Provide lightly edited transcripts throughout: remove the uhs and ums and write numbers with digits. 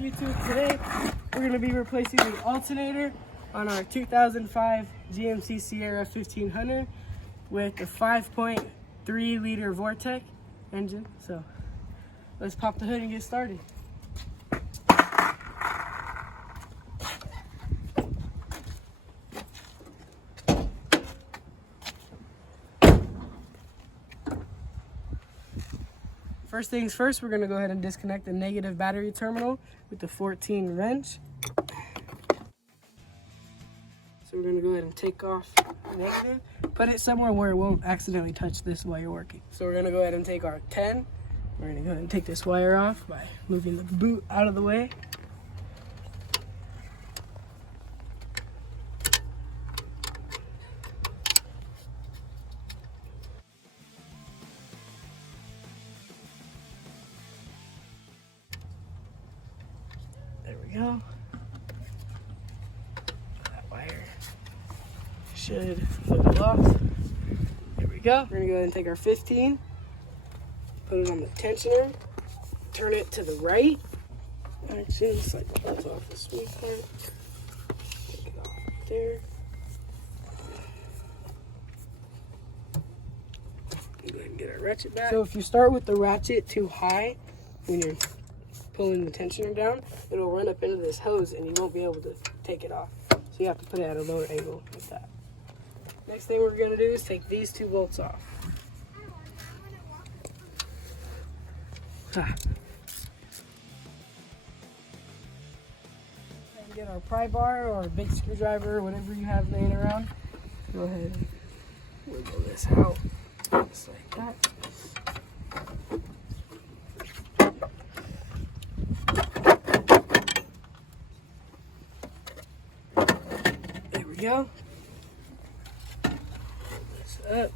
YouTube? Today we're going to be replacing the alternator on our 2005 GMC Sierra 1500 with a 5.3 liter Vortec engine. So let's pop the hood and get started. First things first, we're going to go ahead and disconnect the negative battery terminal with the 14 wrench. So we're going to go ahead and take off the negative, put it somewhere where it won't accidentally touch this while you're working. So we're going to go ahead and take our 10. We're going to go ahead and take this wire off by moving the boot out of the way. There we go. That wire should flip off. There we go. We're gonna go ahead and take our 15, put it on the tensioner, turn it to the right. Actually, looks like that's off the sweet part. Take it off there. Go ahead and get our ratchet back. So if you start with the ratchet too high when you're pulling the tensioner down, it'll run up into this hose and you won't be able to take it off. So you have to put it at a lower angle like that. Next thing we're going to do is take these two bolts off. And get our pry bar or a big screwdriver, whatever you have laying around. Go ahead and wiggle this out just like that. Go. Pull this up.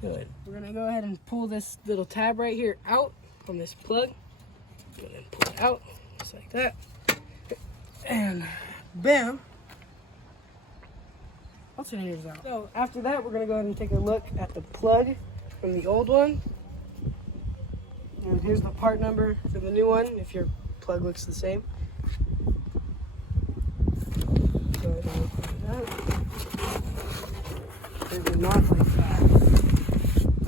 Good. We're gonna go ahead and pull this little tab right here out from this plug. Go ahead and pull it out just like that. And bam, alternator's out. So after that, we're gonna go ahead and take a look at the plug from the old one. And here's the part number for the new one if your plug looks the same. Maybe not like that.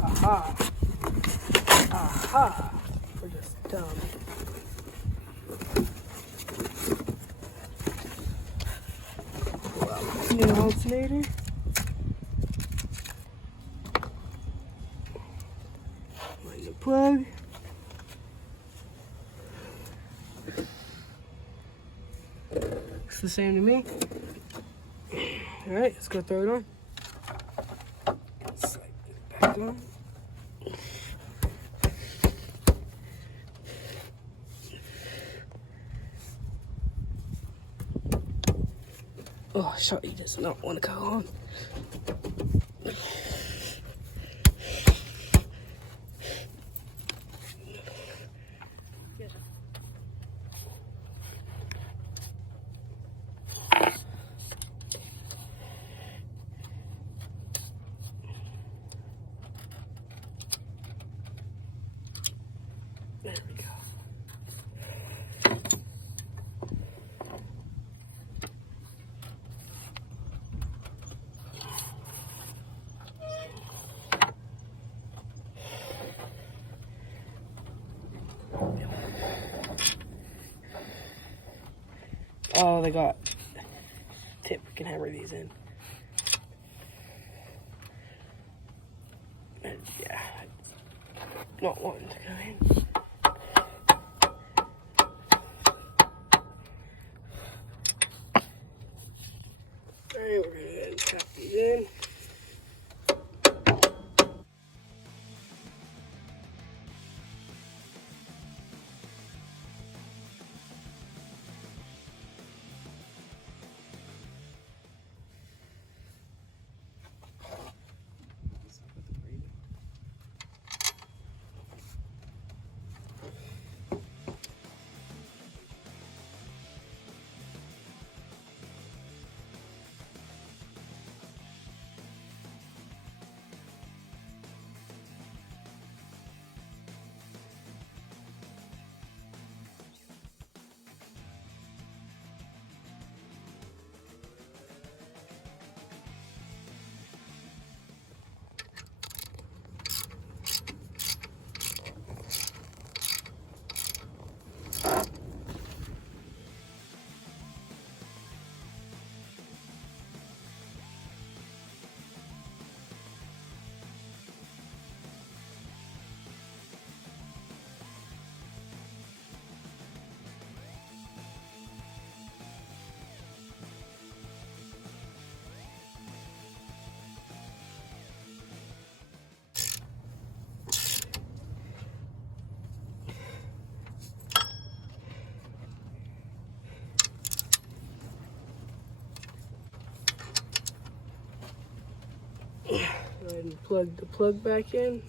Aha. Aha. We're just dumb. Wow. New alternator. Find the plug. Looks the same to me. All right, let's go throw it on. Slide it back on. Oh, shorty does not want to go on. There we go. Oh, they got tip. We can hammer these in. And yeah, not wanting to go in. Alright, we're going to go ahead and tap these in. plug the plug back in.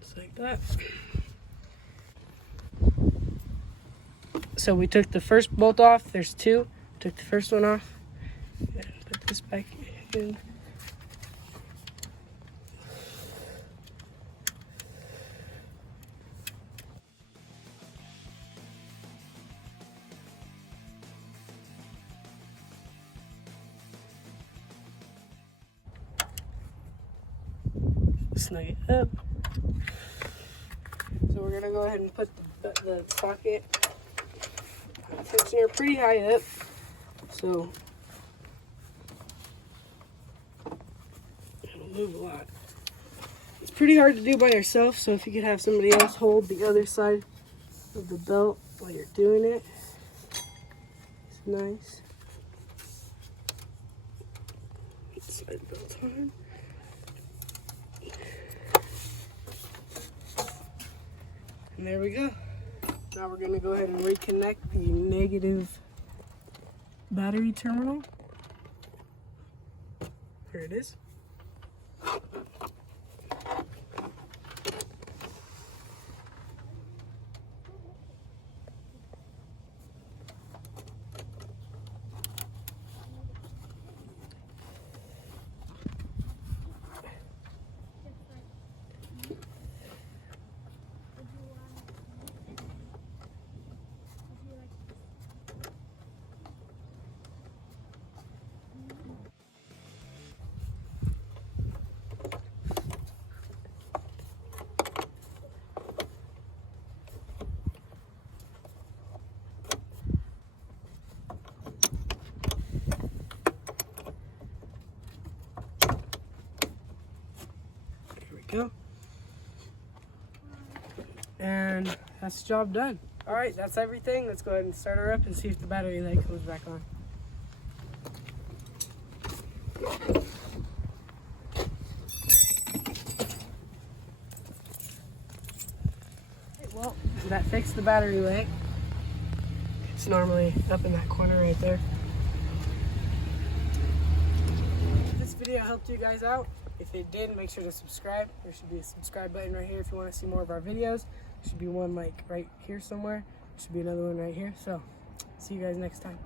Just like that. So we took the first bolt off. There's two. Took the first one off. And put this back in. Snug it up. So we're gonna go ahead and put the socket tensioner pretty high up. So it'll move a lot. It's pretty hard to do by yourself, so if you could have somebody else hold the other side of the belt while you're doing it, it's nice. Side belt on. And there we go. Now we're going to go ahead and reconnect the negative battery terminal. There it is. Go. And that's the job done. All right, that's everything. Let's go ahead and start her up and see if the battery light comes back on. Well, that fixed the battery light. It's normally up in that corner right there. If this video helped you guys out, if it did, make sure to subscribe. There should be a subscribe button right here if you want to see more of our videos. There should be one like right here somewhere. There should be another one right here. So, see you guys next time.